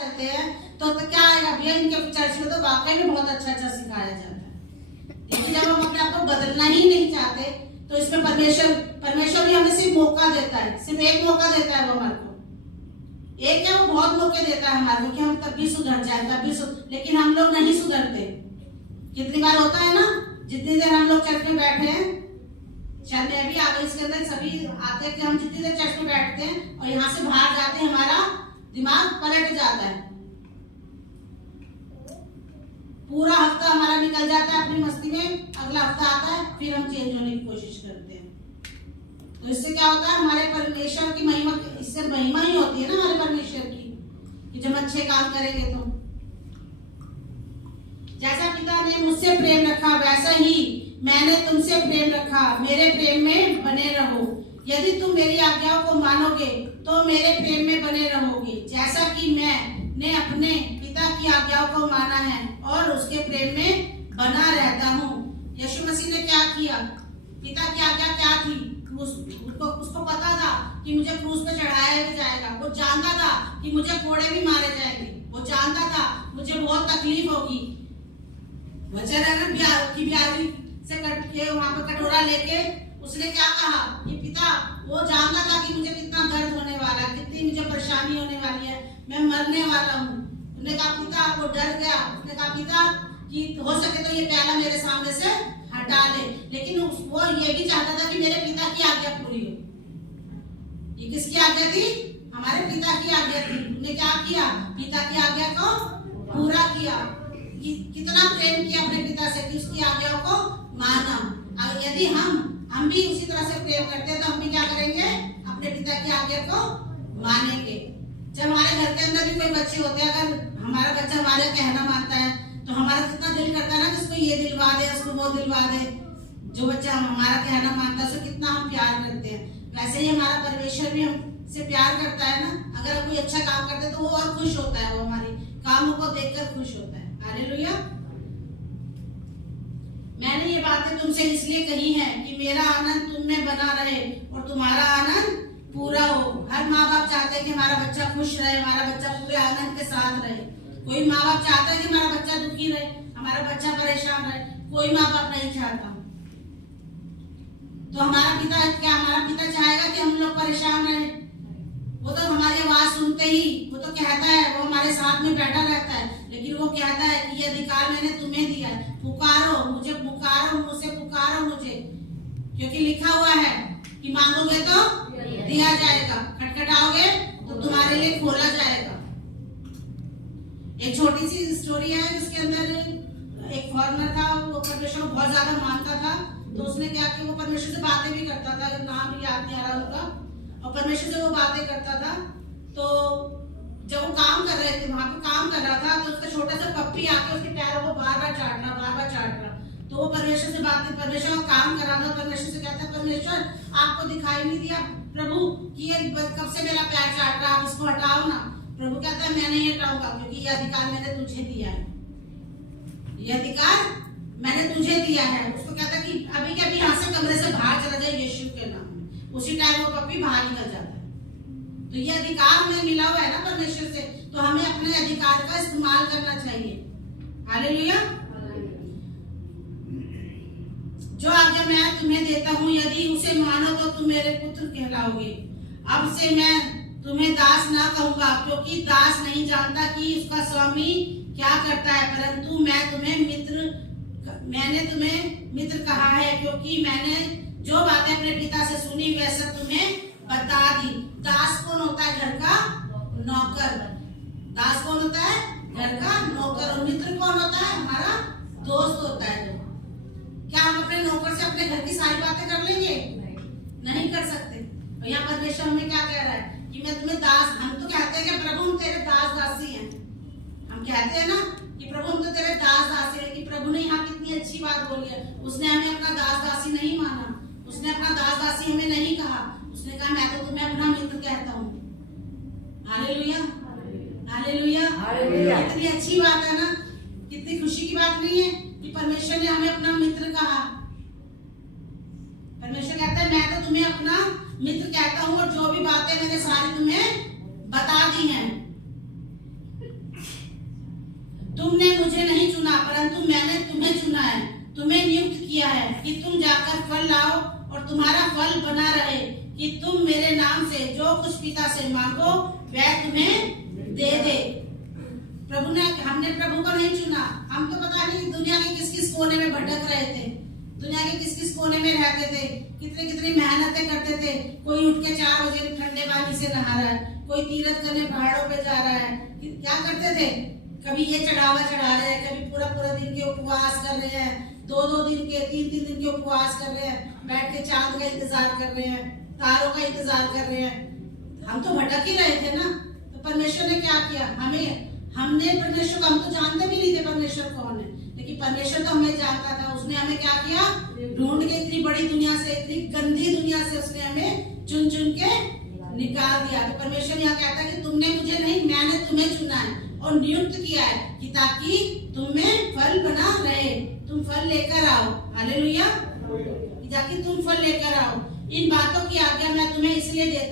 करते हैं तो क्या आएगा भैया, इनके चर्च में तो वाकई में बहुत अच्छा अच्छा सिखाया जाता है। लेकिन जब हम अपने आप को बदलना ही नहीं चाहते तो इसमें परमेश्वर भी हमें सिर्फ मौका देता है, सिर्फ एक मौका देता है वो हमारे को। एक क्या, वो बहुत मौके देता है हमारे को कि हम तब भी सुधर जाए, लेकिन हम लोग नहीं सुधरते। कितनी बार होता है ना, जितनी देर हम लोग चर्च में बैठे हैं, शायद मैं भी आ गई इसके अंदर, सभी आते हैं कि हम जितनी देर चर्च में बैठते हैं और यहाँ से बाहर जाते हैं हमारा दिमाग पलट जाता है। पूरा हफ्ता हमारा निकल जाता है अपनी मस्ती में, अगला हफ्ता आता है फिर हम चेंज होने की कोशिश करते हैं। तो इससे क्या होता है, हमारे परमेश्वर की महिमा, इससे महिमा ही होती है ना हमारे परमेश्वर की, कि जब अच्छे काम करेंगे तो। जैसा पिता ने मुझसे प्रेम रखा वैसा ही मैंने तुमसे प्रेम रखा, मेरे प्रेम में बने रहो। यदि तुम मेरी आज्ञाओं को मानोगे तो मेरे प्रेम में बने रहोगे, जैसा कि मैंने अपने पिता की आज्ञाओं को माना है और उसके प्रेम में बना रहता हूँ। यीशु मसीह ने क्या किया, पिता की आज्ञा क्या थी, उसको पता था कि मुझे क्रूस पे चढ़ाया जाएगा, वो जानता था कि मुझे कोड़े भी मारे जाएंगे, वो जानता था मुझे बहुत तकलीफ होगी। की ब्याजी से कट के वहां पर कटोरा लेके उसने क्या कहा कि पिता, वो जानता था कि मुझे कितना दर्द होने वाला है, कितनी मुझे परेशानी होने वाली है, मैं मरने वाला हूँ। उसने कहा पिता, वो डर गया, उसने कहा पिता कि हो सके तो ये प्याला मेरे सामने से हटा ले, लेकिन वो ये भी चाहता था कि मेरे पिता की आज्ञा पूरी हो। ये किसकी आज्ञा थी, हमारे पिता की आज्ञा थी। उसने क्या किया, पिता की आज्ञा को पूरा किया। कितना प्रेम किया अपने पिता से कि उसकी आज्ञाओं को माना। और यदि हम भी उसी तरह से प्रेम करते हैं तो हम भी क्या करेंगे, अपने पिता की आज्ञा को मानेंगे। जब हमारे घर के अंदर भी कोई बच्चे होते हैं, अगर हमारा बच्चा हमारा कहना मानता है तो हमारा कितना दिल करता है ना कि उसको ये दिलवा दे, उसको वो दिलवा दे। जो बच्चा हमारा कहना मानता है उसको कितना हम प्यार करते हैं। वैसे ही हमारा परमेश्वर भी हमसे प्यार करता है ना। अगर हम कोई अच्छा काम करते हैं तो वो और खुश होता है, वो हमारे कामों को देखकर खुश होता है। हालेलुया। मैंने ये बातें तुमसे इसलिए कही हैं कि मेरा आनंद तुम में बना रहे और तुम्हारा आनंद पूरा हो। हर माँ बाप चाहते हैं कि हमारा बच्चा खुश रहे, हमारा बच्चा पूरे आनंद के साथ रहे। कोई माँ बाप चाहता है कि हमारा बच्चा दुखी रहे, हमारा बच्चा परेशान रहे। कोई माँ बाप नहीं चाहता। तो हमारा पिता चाहेगा कि हम लोग परेशान रहे। वो तो हमारी आवाज सुनते ही वो तो कहता है, वो हमारे साथ में बैठा रहता है, लेकिन वो कहता है कि ये अधिकार मैंने तुम्हें दिया है, पुकारो मुझे, मुझसे पुकारो मुझे, क्योंकि लिखा हुआ है कि मांगोगे तो दिया जाएगा, खटखटाओगे तो तुम्हारे लिए खोला जाएगा। एक छोटी सी स्टोरी है, उसके अंदर एक फॉर्मर था, वो परमेश्वर को बहुत ज्यादा मानता था। तो उसने क्या किया, वो परमेश्वर से बातें भी करता था, नाम याद नहीं आ रहा उनका, और परमेश्वर से वो बातें करता था। तो जब वो काम कर रहे थे, वहां पे काम कर रहा था, तो उसका छोटा सा पप्पी आके उसके पैरों को बार बार चाट रहा। तो वो परमेश्वर से परमेश्वर का काम कर रहा था। परमेश्वर से कहता है, परमेश्वर आपको दिखाई नहीं दिया प्रभु कि ये कब से मेरा पैर चाट रहा है, आप इसको हटाओ ना। प्रभु कहता है, मैं नहीं हटाऊंगा, क्योंकि ये अधिकार मैंने तुझे दिया है, ये अधिकार मैंने तुझे दिया है। उसको कहता है कि अभी के अभी यहाँ से कमरे से बाहर चला जाए यीशु के नाम में। उसी टाइम वो पप्पी बाहर निकल जाता है। तो ये अधिकार हमें मिला हुआ है ना परमेश्वर से, तो हमें अपने अधिकार का इस्तेमाल करना चाहिए। हालेलुया। जो आज्ञा मैं तुम्हें देता हूँ, यदि उसे मानो तो तुम मेरे पुत्र कहलाओगे। अब से मैं तुम्हें दास ना कहूंगा, क्योंकि दास नहीं जानता कि उसका स्वामी क्या करता है, परंतु मैंने तुम्हें मित्र कहा है, क्योंकि मैंने जो बातें अपने पिता से सुनी वह सब तुम्हें बता दी। दास कौन होता है, घर का नौकर। दास कौन होता है, घर का नौकर। और मित्र कौन होता है, हमारा दोस्त होता है। क्या हम अपने नौकर से अपने घर की सारी बातें कर लेंगे? नहीं कर सकते। और यहाँ परमेश्वर हमें क्या कह रहा है कि मैं तुम्हें दास, हम तो कहते हैं कि प्रभु हम तेरे दास दासी हैं, हम कहते हैं ना कि प्रभु हम तो तेरे दास दासी हैं, कि प्रभु ने यहाँ कितनी अच्छी बात बोली है। उसने हमें अपना दास दासी नहीं माना, उसने अपना दास दासी हमें नहीं कहा, उसने कहा मैं तो तुम्हें अपना मित्र कहता हूँ। Hallelujah, hallelujah, hallelujah. कितनी अच्छी बात है ना, कितनी खुशी की बात नहीं है कि परमेश्वर ने हमें अपना मित्र कहा। परमेश्वर कहता है मैं तो तुम्हें अपना मित्र कहता हूँ, और जो भी बातें मैंने सारी तुम्हें बता दी हैं। तुमने मुझे नहीं चुना परंतु मैंने तुम्हें चुना है, तुम्हें नियुक्त किया है कि तुम जाकर फल लाओ और तुम्हारा फल बना रहे, कि तुम मेरे नाम से जो कुछ पिता से मांगो वह तुम्हें दे दे। हमने प्रभु को नहीं चुना। हम तो पता नहीं दुनिया के किस किस कोने में भटक रहे थे, दुनिया के किस किस कोने में रहते थे, कितनी कितनी मेहनतें करते थे। कोई उठ के 4 बजे ठंडे पानी से नहा रहा है, कोई तीर्थ करने पहाड़ों पे जा रहा है। क्या करते थे, कभी ये चढ़ावा चढ़ा रहे हैं, कभी पूरा पूरा दिन के उपवास कर रहे हैं, 2-2 दिन के 3-3 दिन के उपवास कर रहे हैं, बैठ के चांद का इंतजार कर रहे हैं, तारों का इंतजार कर रहे हैं। हम तो भटक ही रहे थे ना। तो परमेश्वर ने क्या किया, हमने परमेश्वर को, हम तो जानते भी नहीं थे परमेश्वर कौन है, लेकिन परमेश्वर तो हमें जानता था। उसने हमें क्या किया, ढूंढ के इतनी बड़ी दुनिया से, इतनी गंदी दुनिया से उसने हमें चुन चुन के निकाल दिया। तो परमेश्वर यहाँ कहता है कि तुमने मुझे नहीं, मैंने तुम्हें चुना है और नियुक्त किया है कि ताकि तुम्हें फल बना रहे, तुम फल लेकर आओ। हालेलुया, ताकि तुम फल लेकर आओ। इन बातों की आज्ञा मैं तुम्हें इसलिए देता